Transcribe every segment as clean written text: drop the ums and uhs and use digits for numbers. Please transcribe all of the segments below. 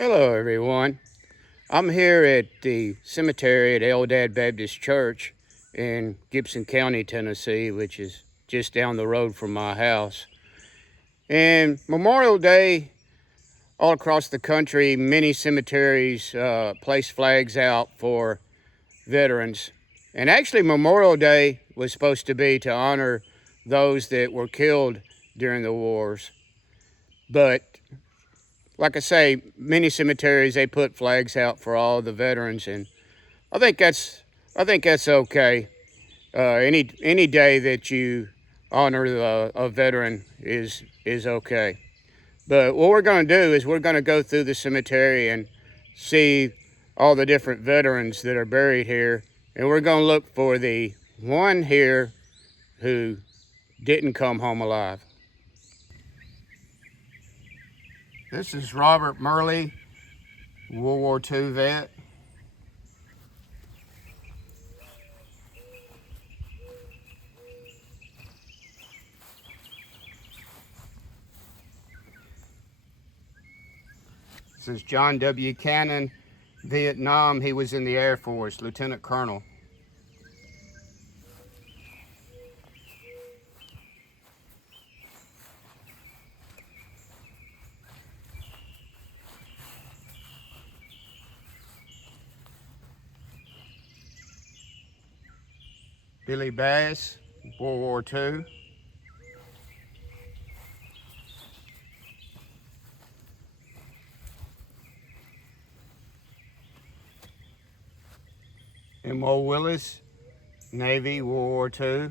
Hello, everyone. I'm here at the cemetery at Eldad Baptist Church in Gibson County, Tennessee, which is just down the road from my house. And Memorial Day, all across the country, many cemeteries place flags out for veterans. And actually, Memorial Day was supposed to be to honor those that were killed during the wars. But like I say, many cemeteries, they put flags out for all the veterans, and I think that's okay. Any day that you honor a veteran is okay. But what we're going to do is we're going to go through the cemetery and see all the different veterans that are buried here, and we're going to look for the one here who didn't come home alive. This is Robert Murley, World War II vet. This is John W. Cannon, Vietnam. He was in the Air Force, Lieutenant Colonel. Billy Bass, World War II. M.O. Willis, Navy, World War II.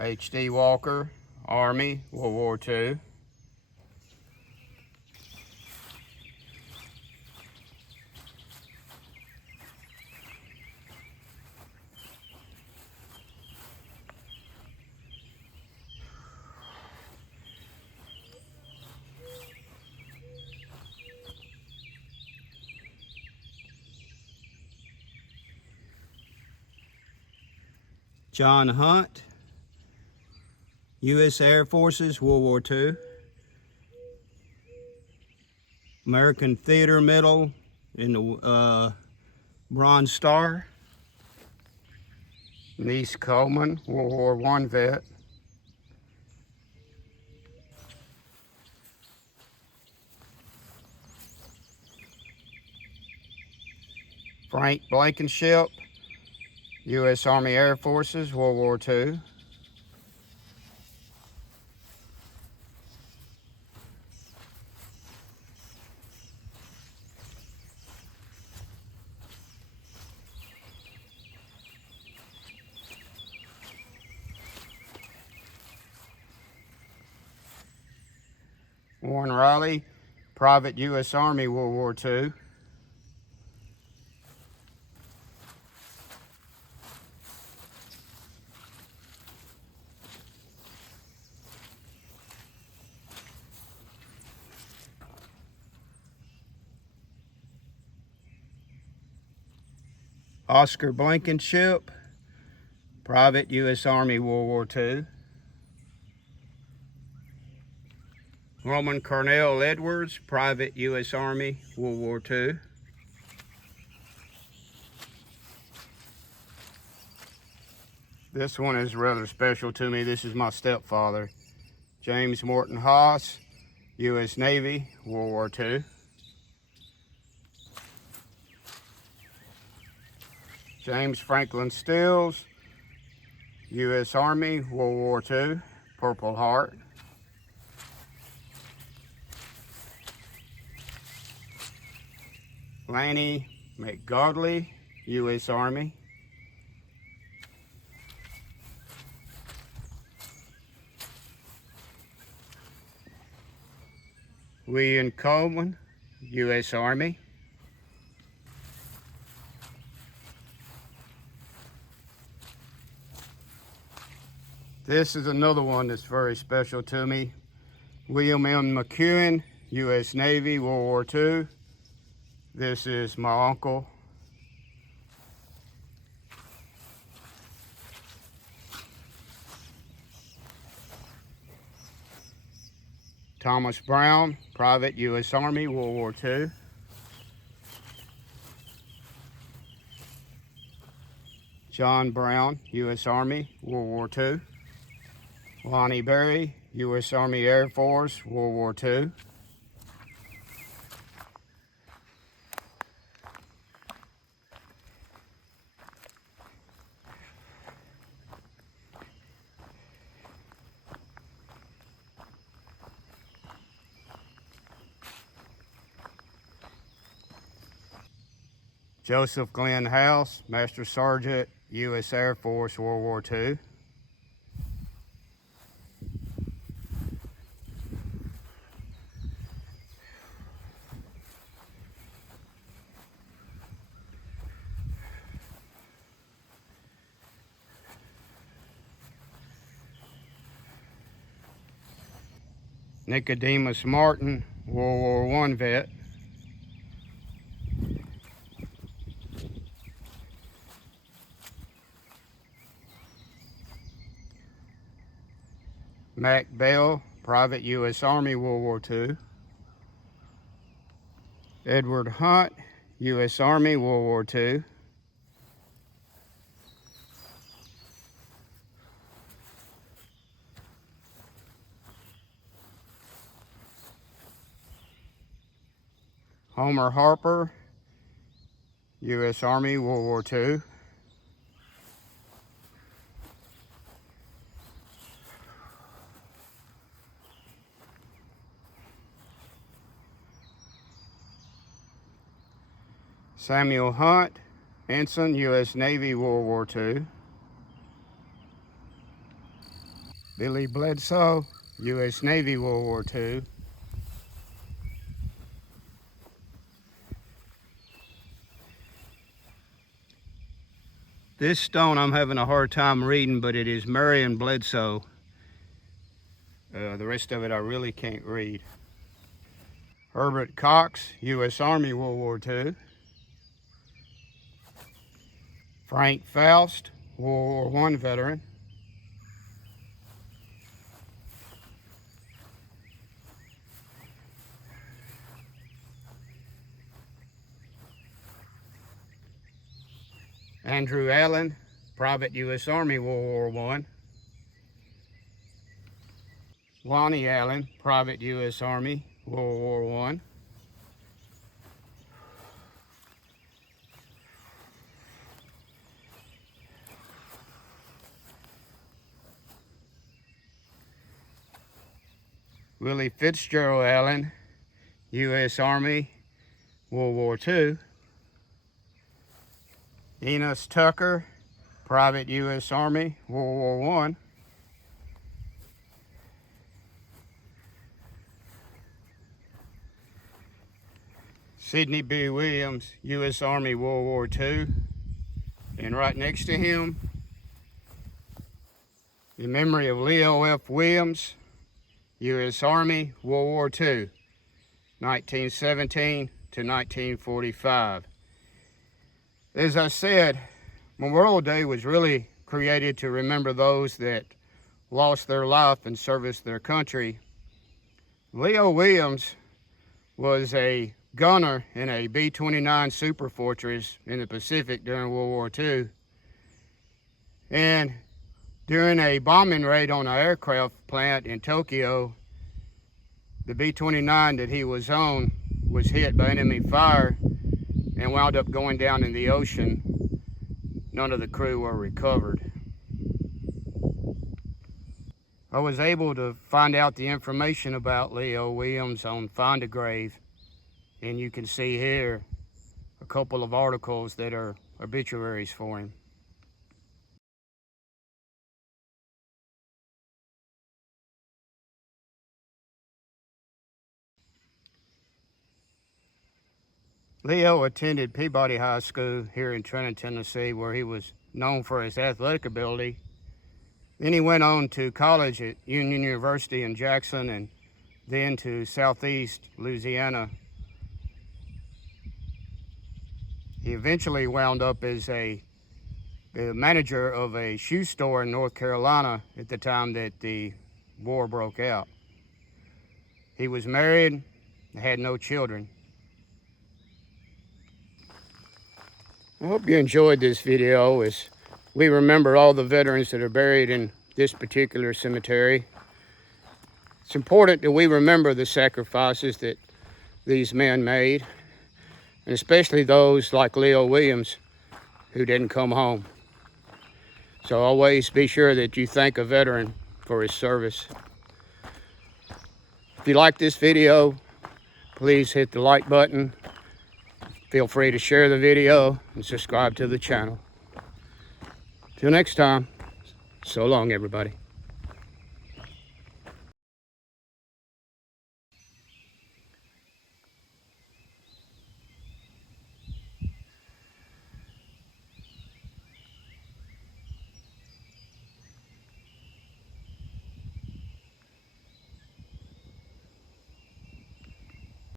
H.D. Walker, Army, World War II. John Hunt, U.S. Air Forces, World War II. American Theater Medal in the Bronze Star. Niece Coleman, World War I vet. Frank Blankenship, U.S. Army Air Forces, World War II. Warren Riley, Private U.S. Army, World War II. Oscar Blankenship, Private U.S. Army, World War II. Roman Cornell Edwards, Private U.S. Army, World War II. This one is rather special to me. This is my stepfather, James Morton Haas, U.S. Navy, World War II. James Franklin Stills, U.S. Army, World War II, Purple Heart. Lanny McGodley, U.S. Army. William Coleman, U.S. Army. This is another one that's very special to me. William M. McEwen, U.S. Navy, World War II. This is my uncle. Thomas Brown, Private, U.S. Army, World War II. John Brown, U.S. Army, World War II. Lonnie Berry, U.S. Army Air Force, World War II. Joseph Glenn House, Master Sergeant, U.S. Air Force, World War II. Nicodemus Martin, World War I vet. Mac Bell, Private, U.S. Army, World War II. Edward Hunt, U.S. Army, World War II. Homer Harper, U.S. Army, World War II. Samuel Hunt, Ensign, U.S. Navy, World War II. Billy Bledsoe, U.S. Navy, World War II. This stone I'm having a hard time reading, but it is Marion Bledsoe. The rest of it I really can't read. Herbert Cox, U.S. Army, World War II. Frank Faust, World War I veteran. Andrew Allen, Private, U.S. Army, World War I. Lonnie Allen, Private, U.S. Army, World War I. Willie Fitzgerald Allen, U.S. Army, World War II. Enos Tucker, Private, U.S. Army, World War I. Sidney B. Williams, U.S. Army, World War II. And right next to him, in memory of Leo F. Williams, U.S. Army, World War II, 1917 to 1945. As I said, Memorial Day was really created to remember those that lost their life in service to their country. Leo Williams was a gunner in a B-29 Super Fortress in the Pacific during World War II. And during a bombing raid on an aircraft plant in Tokyo, the B-29 that he was on was hit by enemy fire and wound up going down in the ocean. None of the crew were recovered. I was able to find out the information about Leo Williams on Find a Grave, and you can see here a couple of articles that are obituaries for him. Leo attended Peabody High School here in Trenton, Tennessee, where he was known for his athletic ability. Then he went on to college at Union University in Jackson and then to Southeast Louisiana. He eventually wound up as the manager of a shoe store in North Carolina at the time that the war broke out. He He was married and had no children. I hope you enjoyed this video as we remember all the veterans that are buried in this particular cemetery. It's important that we remember the sacrifices that these men made, and especially those like Leo Williams who didn't come home. So always be sure that you thank a veteran for his service. If you like this video, please hit the like button. Feel free to share the video and subscribe to the channel. Till next time, so long everybody.